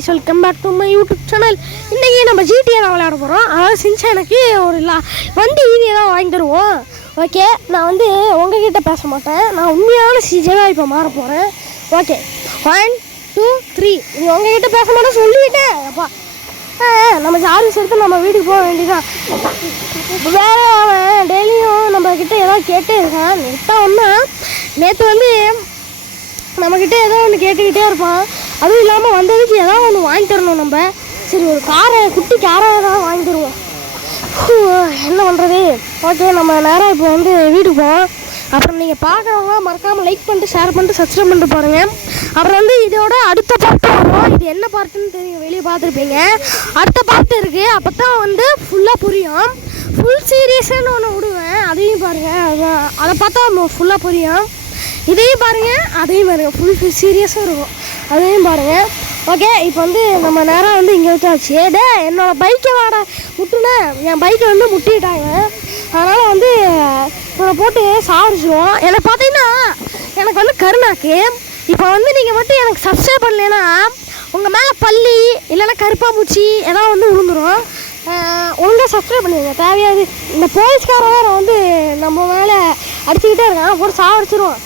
guys, welcome back to my YouTube channel. இன்னைக்கு நம்ம GTA தான் விளையாட போறோம். அதாவது சின்சானுக்கு ஒரு வண்டி தான் வாங்கி தருவோம். ஓகே, நான் வந்து உங்ககிட்ட பேச மாட்டேன். நான் உண்மையான சிஜேவா இப்போ மாற போறேன். ஓகே, 1 2 3 நீ உங்ககிட்ட பேச மாட்டேன் சொல்லிட்டேன். அப்பா நம்ம ஜாரிஸ் எடுத்து நம்ம வீட்டுக்கு போக வேண்டியதான். வேற அவன் டெய்லியும் நம்ம கிட்ட ஏதாவது கேட்டே இருக்கான். நேற்று வந்து நம்மக்கிட்ட ஏதோ ஒன்று கேட்டுக்கிட்டே இருப்பான். அதுவும் இல்லாமல் வந்ததுக்கு ஏதாவது ஒன்று வாங்கி தரணும் நம்ம. சரி, ஒரு குட்டி காரை தான் வாங்கி தருவோம். என்ன பண்ணுறது? ஓகே, நம்ம நேராக இப்போ வந்து வீட்டுக்கு போவோம். அப்புறம் நீங்கள் பார்க்குறவங்க மறக்காமல் லைக் பண்ணிட்டு ஷேர் பண்ணிட்டு சப்ஸ்கிரைப் பண்ணிட்டு பாருங்கள். அப்புறம் வந்து இதோட அடுத்த பார்ட்டு வரும். இது என்ன பார்ட்டுன்னு தெரியும், வெளியே பார்த்துருப்பீங்க. அடுத்த பார்ட்டு இருக்குது. அப்போ தான் வந்து ஃபுல்லாக புரியும். ஃபுல் சீரியஸ்ன்னு ஒன்று விடுவேன், அதையும் பாருங்கள். அதை பார்த்தா ஃபுல்லாக புரியும். இதையும் பாருங்கள், அதையும் பாருங்கள். ஃபுல் சீரியஸாக இருக்கும், அதையும் பாருங்கள். ஓகே, இப்போ வந்து நம்ம நேராக வந்து இங்கே வச்சாச்சு. என்னோடய பைக்கை முட்டுனேன். என் பைக்கை வந்து முட்டிட்டாங்க. அதனால் வந்து இவரை போட்டு சாவடிச்சிடுவோம். என்னை பார்த்தீங்கன்னா எனக்கு வந்து கருணாக்கு. இப்போ வந்து நீங்கள் மட்டும் எனக்கு சப்ஸ்கிரைப் பண்ணலைன்னா உங்கள் மேலே பள்ளி இல்லைன்னா கருப்பாம்பூச்சி ஏதாவது வந்து விழுந்துடும். ஒழுங்காக சப்ஸ்கிரைப் பண்ணுவீங்க. தேவையாது. இந்த போலீஸ்காரன் வேறு வந்து நம்ம மேலே அடிச்சுக்கிட்டே இருக்கான், போட்டு சாவடிச்சிடுவோம்.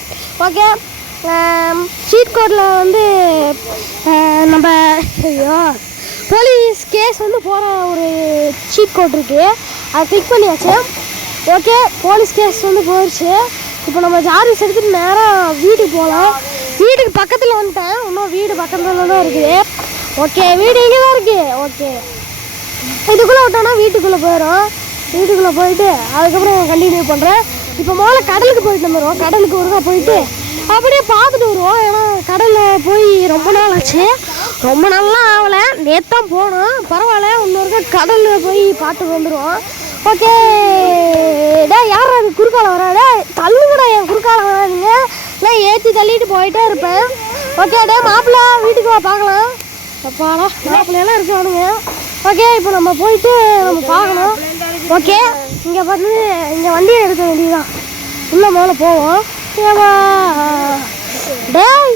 ஓகே, சீட் கோடில் வந்து நம்ம போலீஸ் கேஸ் வந்து போகிற ஒரு சீட் கோட் இருக்குது, அதை கிளிக் பண்ணியாச்சு. ஓகே, போலீஸ் கேஸ் வந்து போயிடுச்சு. இப்போ நம்ம ஜாரிஸ் எடுத்துகிட்டு நேராக வீட்டுக்கு போகலாம். வீட்டுக்கு பக்கத்தில் வந்துட்டேன். இன்னும் வீடு பக்கத்தில் தான் இருக்குது. ஓகே, வீடு இங்கே தான் இருக்குது. ஓகே, இதுக்குள்ளே விட்டோன்னா வீட்டுக்குள்ளே போயிடும். வீட்டுக்குள்ளே போயிட்டு அதுக்கப்புறம் கண்டினியூ பண்ணுறேன். இப்போ முதல்ல கடலுக்கு போயிட்டு வந்துடுவோம். கடலுக்கு ஒருக்கா போயிட்டு அப்படியே பார்த்துட்டு வருவோம். ஏன்னா கடலில் போய் ரொம்ப நாள் ஆச்சு. ரொம்ப நாள்லாம் ஆகலை, நேற்று தான் போனோம். பரவாயில்ல, இன்னொருக்கா கடலில் போய் பார்த்துட்டு வந்துடுவோம். ஓகே, யாரும் அது குறுக்கால வராடே, தள்ளுங்கடா என் குறுக்கால வராதுங்க. நான் ஏற்றி தள்ளிட்டு போயிட்டே இருப்பேன். ஓகே, மாப்பிள்ளை வீட்டுக்கு வா பார்க்கலாம். அப்பாடா, மாப்பிள்ளையெல்லாம் இருக்கானுங்க. ஓகே, இப்போ நம்ம போயிட்டு நம்ம பார்க்கணும். ஓகே, இங்கே பார்த்து இங்கே வண்டியை எடுக்க வேண்டியதுதான். உள்ளே மேலே போவோம். ஏவா டேய்,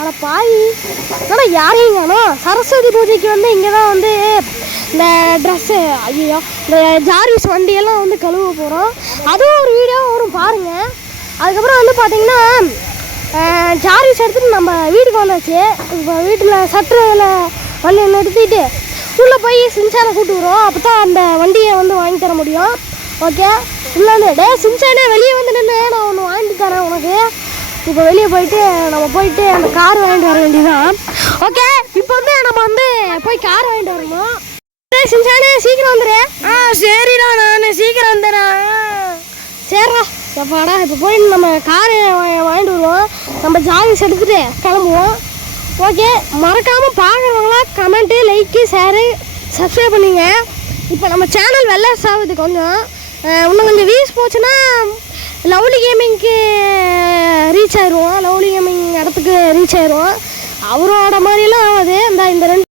அட பாய், ஆனால் யாரையும் காணோம். சரஸ்வதி பூஜைக்கு வந்து இங்கே தான் வந்து இந்த ட்ரெஸ்ஸு, ஐயோ, இந்த ஜாரிஸ் வண்டியெல்லாம் வந்து கழுவ போகிறோம். அதுவும் ஒரு வீடியோ வரும் பாருங்கள். அதுக்கப்புறம் வந்து பார்த்திங்கன்னா ஜாரிஸ் எடுத்துகிட்டு நம்ம வீட்டுக்கு வந்தாச்சு. இப்போ வீட்டில் சட்டத்தில் வண்டியை நிறுத்திட்டு உள்ளே போய் சின்சானை கூப்பிட்டு வரோம். அப்போ தான் அந்த வண்டியை வந்து வாங்கி தர முடியும். ஓகே, இல்லை சின்சானே வெளியே வந்து நின்று நான் ஒன்று வாங்கிட்டு தரேன் உனக்கு. இப்போ வெளியே போயிட்டு நம்ம போயிட்டு அந்த கார் வாங்கிட்டு வர வேண்டியதான். ஓகே, இப்போ வந்து நம்ம வந்து போய் கார் வாங்கிட்டு வரணும். சின்சானே சீக்கிரம் வந்துடு. சரிடா, நான் சீக்கிரம் வந்துடுறேன். சரிடா, எப்பாடா. இப்போ போயிட்டு நம்ம காரை வாங்கிட்டு வருவோம். நம்ம ஜாகிஸ் எடுத்துகிட்டு கிளம்புவோம். ஓகே, மறக்காமல் பார்க்குறவங்களாம் கமெண்ட்டு லைக்கு ஷேரு சப்ஸ்கிரைப் பண்ணிங்க. இப்போ நம்ம சேனல் வெள்ளஸ் ஆகுது கொஞ்சம். இன்னும் கொஞ்சம் வியூஸ் போச்சுன்னா லவ்லி கேமிங்க்கு ரீச் ஆயிடுவோம். லவ்லி கேமிங் இடத்துக்கு ரீச் ஆயிடுவோம். அவரோட மாதிரிலாம் ஆகாது. இந்த ரெண்டு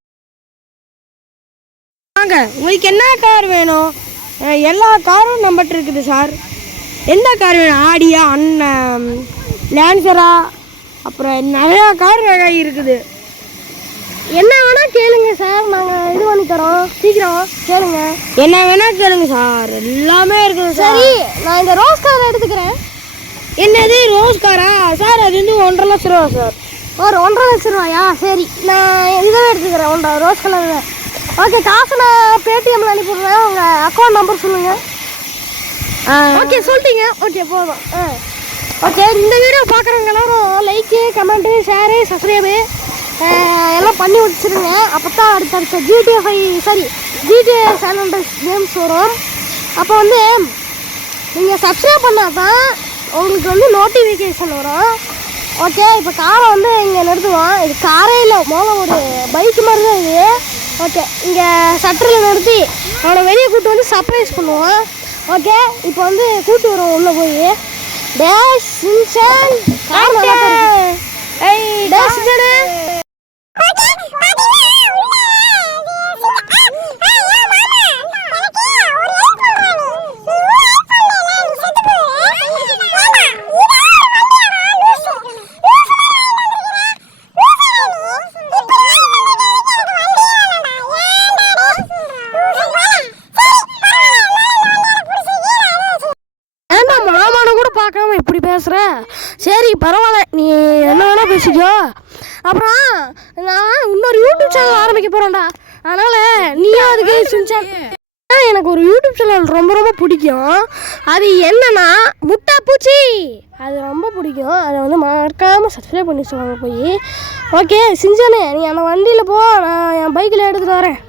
வாங்க, உங்களுக்கு என்ன கார் வேணும்? எல்லா காரும் நம்மகிட்ட இருக்குது சார். எந்த கார் வேணும்? ஆடியா, அண்ணன், லான்சரா, அப்புறம் நிறையா கார் இருக்குது. என்ன வேணால் கேளுங்க சார், நாங்கள் இது பண்ணி தரோம். சீக்கிரம் கேளுங்க, என்ன வேணால் கேளுங்க சார், எல்லாமே இருக்குது. சரி, நான் இந்த ரோஸ் காரை எடுத்துக்கிறேன். என்னது ரோஸ் காரா சார்? அது வந்து 1.5 லட்ச ரூபா சார். ஒரு 1.5 லட்ச ரூபாயா? சரி, நான் இதுவே எடுத்துக்கிறேன், 1 ரோஸ் கலர். ஓகே, காசு நான் பேடிஎம்மில் அனுப்பிடுறேன். உங்கள் அக்கௌண்ட் நம்பர் சொல்லுங்கள். ஓகே, சொல்லிட்டீங்க. ஓகே, போதும். ஓகே, இந்த வீடியோ பார்க்குறவங்க எல்லாரும் லைக்கு கமெண்ட்டு ஷேரு சப்ஸ்கிரைபு எல்லாம் பண்ணி வச்சுருங்க. அப்போ தான் அடுத்தடுத்த GTA San Andreas கேம்ஸ் வரும். அப்போ வந்து நீங்கள் சப்ஸ்கிரைப் பண்ணால் தான் உங்களுக்கு வந்து நோட்டிஃபிகேஷன் வரும். ஓகே, இப்போ காரை வந்து இங்கே நிறுத்துவோம். இது காரே இல்லை, முதல்ல ஒரு பைக் மாதிரி தான் இது. ஓகே, இங்கே சட்டரில் நிறுத்தி அவனை வெளியே கூப்பிட்டு வந்து சர்ப்ரைஸ் பண்ணுவோம். ஓகே, இப்போ வந்து கூப்பிட்டு வருவோம் உள்ளே போய். சின்சான் கார் நல்லா சின்சானே. பேசுகிற? சரி பரவாயில்ல, நீ என்ன வேணால் பேசிக்கோ. அப்புறம் நான் இன்னொரு யூடியூப் சேனல் ஆரம்பிக்க போகிறேன்டா. அதனால் நீயும் அதுக்கு சின்சான். எனக்கு ஒரு யூடியூப் சேனல் ரொம்ப ரொம்ப பிடிக்கும். அது என்னன்னா முட்டை பூச்சி, அது ரொம்ப பிடிக்கும். அதை வந்து மறக்காமல் சப்ஸ்கிரைப் பண்ணி சொல்லுவாங்க போய். ஓகே சின்சானே, நீ அந்த வண்டியில் போ, நான் என் பைக்கில் எடுத்துகிட்டு வரேன்.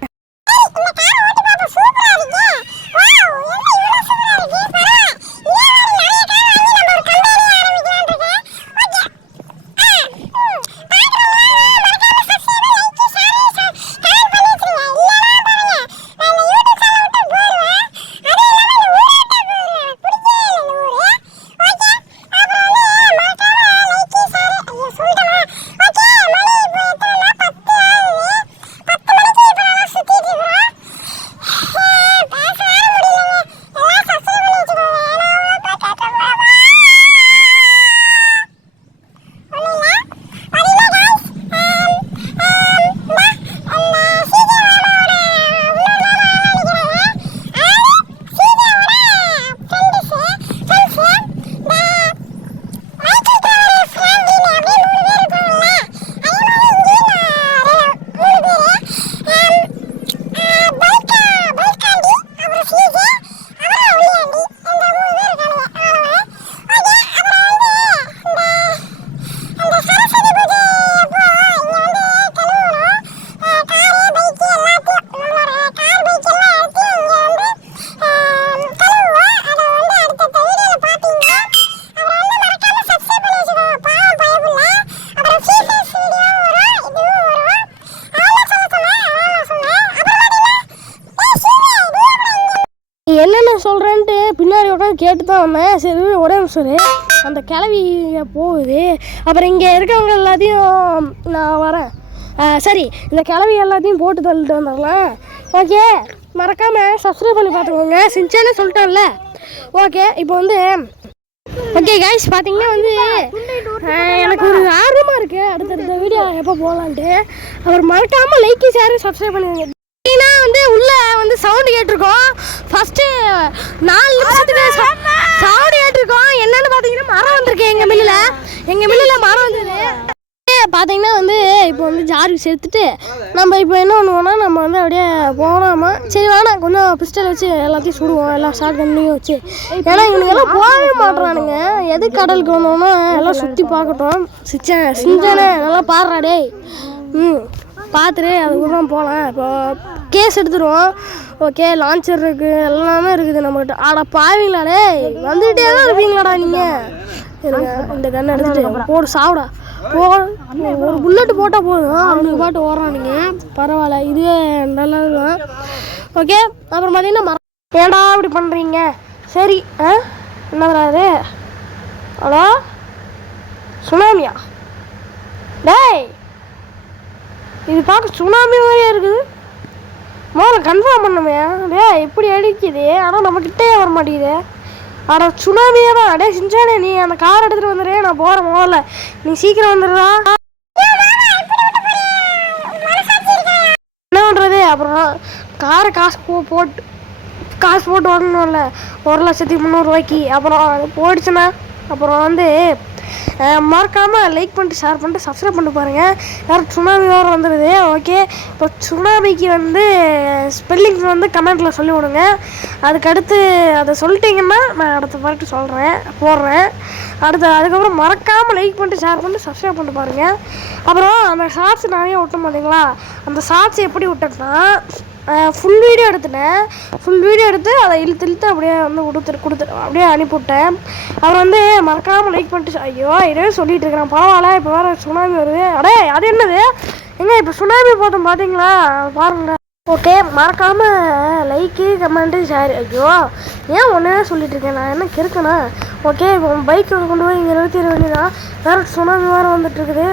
என்னென்ன சொல்கிறேன்ட்டு பின்னாடி உட்காந்து கேட்டு தான் வந்தேன். சரி ஒரே நிமிஷம், அந்த கிளவி போகுது. அப்புறம் இங்கே இருக்கவங்க எல்லாத்தையும் நான் வரேன். சரி, இந்த கிளவி எல்லாத்தையும் போட்டு தள்ளிட்டு வந்துடலாம். ஓகே, மறக்காமல் சப்ஸ்கிரைப் பண்ணி பார்த்துக்கோங்க. சின்சானே சொல்லிட்டோம்ல. ஓகே, இப்போ வந்து ஓகே கைஸ், பார்த்தீங்கன்னா வந்து எனக்கு ஒரு ஆர்வமாக இருக்குது அடுத்தடுத்த வீடியோ எப்போ போகலான்ட்டு. அப்புறம் மறக்காமல் லைக் ஷேர் சப்ஸ்கிரைப் பண்ணுங்க. வந்து உள்ளே வந்து சவுண்டு கேட்டிருக்கோம். ஃபஸ்ட்டு 4 நிமிஷத்துக்கு சவுண்டு கேட்டிருக்கோம். என்னென்னு பார்த்தீங்கன்னா மரம் வந்திருக்கு எங்கள் மில்லில் மரம் வந்தது. பார்த்தீங்கன்னா வந்து இப்போ வந்து ஜாரி சேர்த்துட்டு நம்ம இப்போ என்ன பண்ணுவோம்னா, நம்ம வந்து அப்படியே போகலாமா. சரி வேணாம், கொஞ்சம் பிஸ்டல் வச்சு எல்லாத்தையும் சுடுவோம், எல்லாம் ஷார்ட் கன்னையும் வச்சு. ஏன்னா இவனுங்கெல்லாம் போகவே மாட்டுறானுங்க. எது கடலுக்கு வந்தோம்னா எல்லாம் சுற்றி பார்க்கட்டும். சின்சானே நல்லா பாடுறா டேய். பார்த்துட்டு அதுக்கப்புறம் போகலாம். இப்போ கேஸ் எடுத்துருவோம். ஓகே, லான்ச்சர் இருக்குது, எல்லாமே இருக்குது நம்மகிட்ட. ஆடா பாவீங்களாடே, வந்துகிட்டே தான் இருப்பீங்களாடா நீங்கள். இருங்க, இந்த கண்ணை எடுத்துகிட்டு போடு, சாப்பிடா ஒரு புல்லட்டு போட்டால் போதும், அவனுக்கு பாட்டு ஓடுறானுங்க. பரவாயில்ல, இதுவே நல்லது தான். ஓகே, அப்புறம் பார்த்தீங்கன்னா ஏன்டா அப்படி பண்ணுறீங்க? சரி, என்னது? ஹலோ, சுனாமியா? டேய், இது பார்க்க சுனாமி மாதிரியே இருக்குது. முதல்ல கன்ஃபார்ம் பண்ணுமே. டே எப்படி அடிக்குது, ஆனால் நம்மக்கிட்டே வர மாட்டேங்குது. அட சுனாமியே தான். அடே சின்சானே, நீ அந்த கார் எடுத்துகிட்டு வந்துடுறே, நான் போகிறேன். முதல்ல நீ சீக்கிரம் வந்துடுறா. என்ன பண்ணுறது? அப்புறம் காரை காசு போட்டு வாங்கணும்ல, 1,300,000. அப்புறம் அது போயிடுச்சுன்னா அப்புறம் வந்து மறக்காமல் லைக் பண்ணிட்டு ஷேர் பண்ணிட்டு சப்ஸ்கிரைப் பண்ணிட்டு பாருங்கள். யாரும் சுனாமி வேறு வந்துடுது. ஓகே, இப்போ சுனாமிக்கு வந்து ஸ்பெல்லிங்ஸ் வந்து கமெண்ட்டில் சொல்லி விடுங்க. அதுக்கடுத்து அதை சொல்லிட்டீங்கன்னா நான் அடுத்த பாட்டு போடுறேன். அதுக்கப்புறம் மறக்காமல் லைக் பண்ணிட்டு ஷேர் பண்ணிட்டு சப்ஸ்கிரைப் பண்ணிட்டு பாருங்கள். அப்புறம் அந்த ஷார்ட்ஸ் நிறைய விட்டோம் பார்த்தீங்களா, அந்த ஷார்ட்ஸ் எப்படி விட்டேன்னா ஃபுல் வீடியோ எடுத்து அதை இழுத்து அப்படியே வந்து கொடுத்து அப்படியே அனுப்பிவிட்டேன். அவர் வந்து மறக்காமல் லைக் பண்ணிட்டு, ஐயோ இதே சொல்லிட்டு இருக்கிறேன், பரவாயில்ல. இப்போ வேறு சுனாமி வருது. அடே அது என்னது எங்க இப்போ சுனாமி போதும் பார்த்தீங்களா, பாருங்க. ஓகே, மறக்காமல் லைக்கு கமெண்ட்டு ஷேர். ஐயோ ஏன் ஒன்றே சொல்லிட்டு இருக்கேன், நான் என்ன கிறுக்கேனா? ஓகே, இப்போ பைக்கில் கொண்டு போய் இங்கே நிறுத்திட வேண்டியதான். வேறு சுனாமி வேறு வந்துட்டு இருக்குது.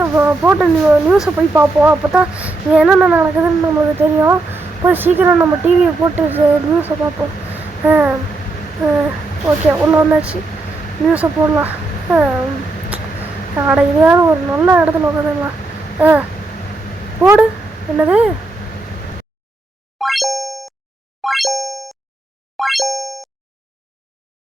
போட்டு நியூஸை போய் பார்ப்போம். அப்போ தான் இங்கே என்னென்ன நடக்குதுன்னு நம்மளுக்கு தெரியும். போய் சீக்கிரம் நம்ம டிவியை போட்டு நியூஸை பார்ப்போம். ஓகே, ஒன்று வந்தாச்சு, நியூஸை போடலாம். அட இது யாரும் ஒரு நல்ல இடத்துல உட்காந்துக்கலாம். போடு. என்னது?